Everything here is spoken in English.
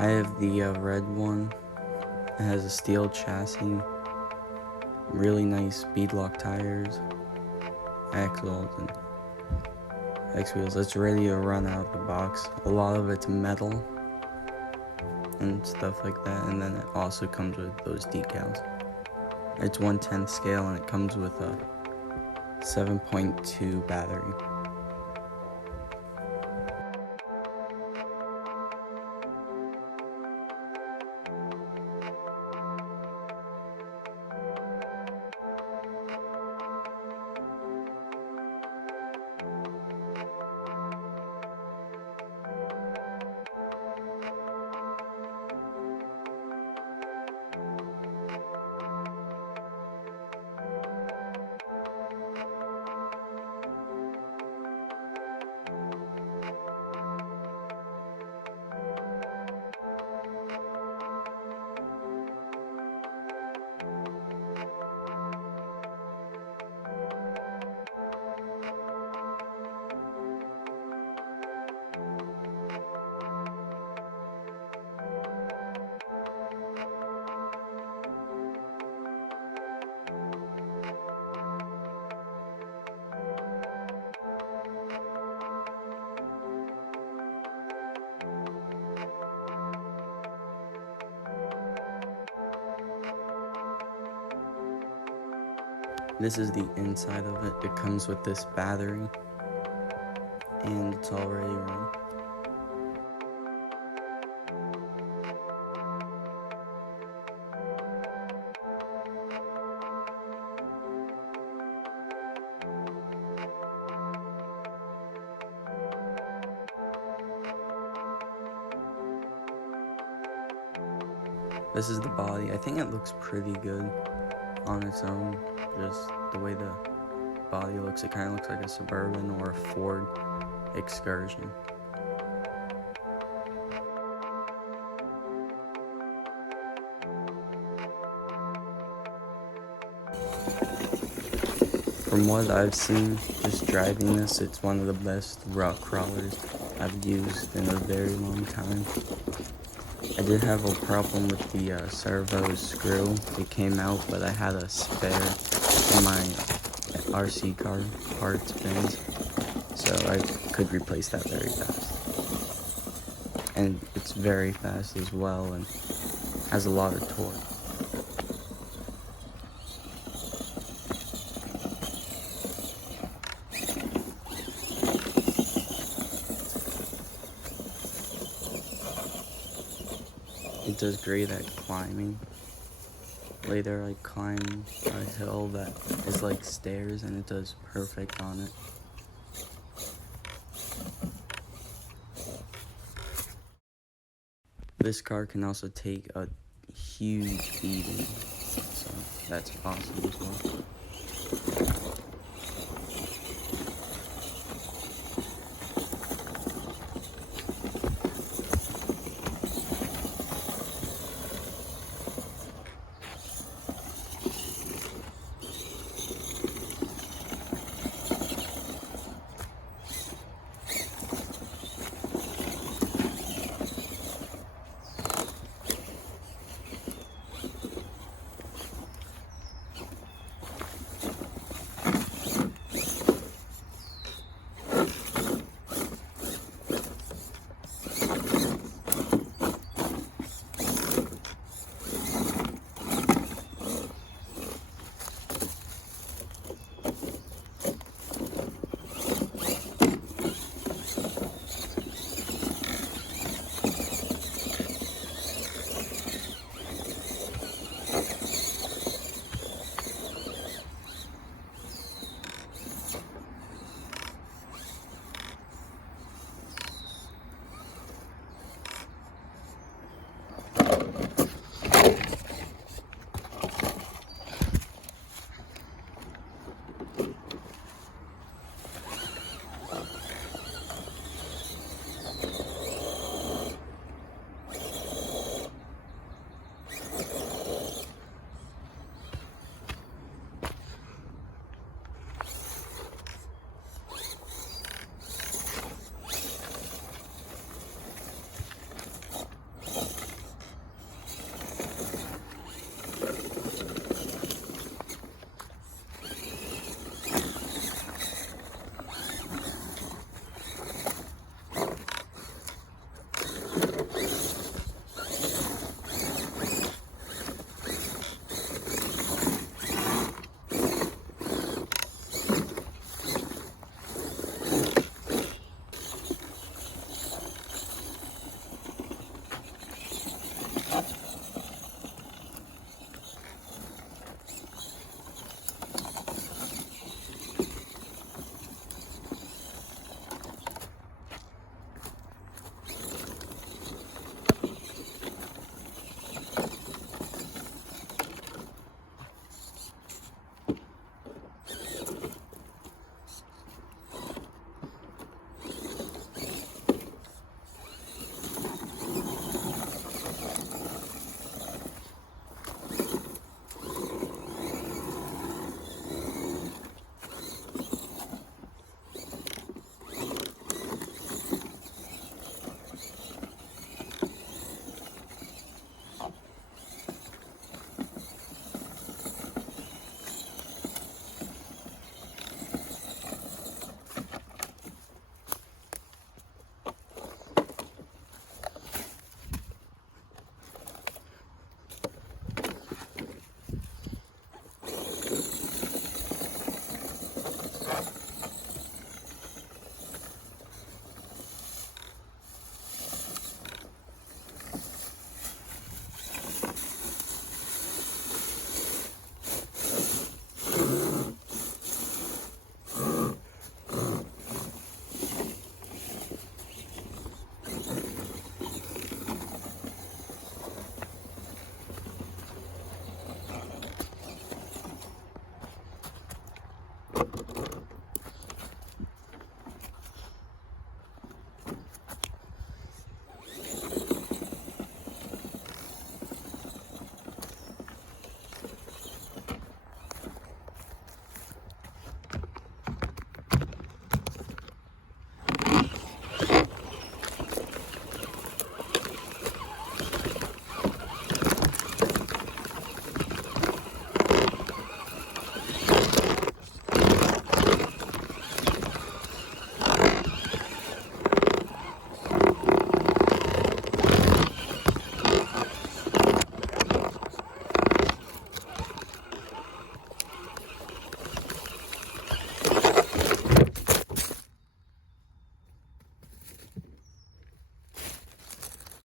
I have the red one. It has a steel chassis, really nice beadlock tires, axles, and X wheels. It's ready to run out of the box. A lot of it's metal and stuff like that, and then it also comes with those decals. It's 1/10 scale and it comes with a 7.2 battery. This is the inside of it. It comes with this battery and it's already run. This is the body. I think it looks pretty good on its own. Just the way the body looks, it kind of looks like a Suburban or a Ford Excursion. From what I've seen, just driving this, it's one of the best rock crawlers I've used in a very long time. I did have a problem with the servo screw. It came out, but I had a spare in my RC car parts bins, so I could replace that very fast. And it's very fast as well and has a lot of torque. It does great at climbing. Later I climb a hill that is like stairs and it does perfect on it. This car can also take a huge beating, so that's awesome as well.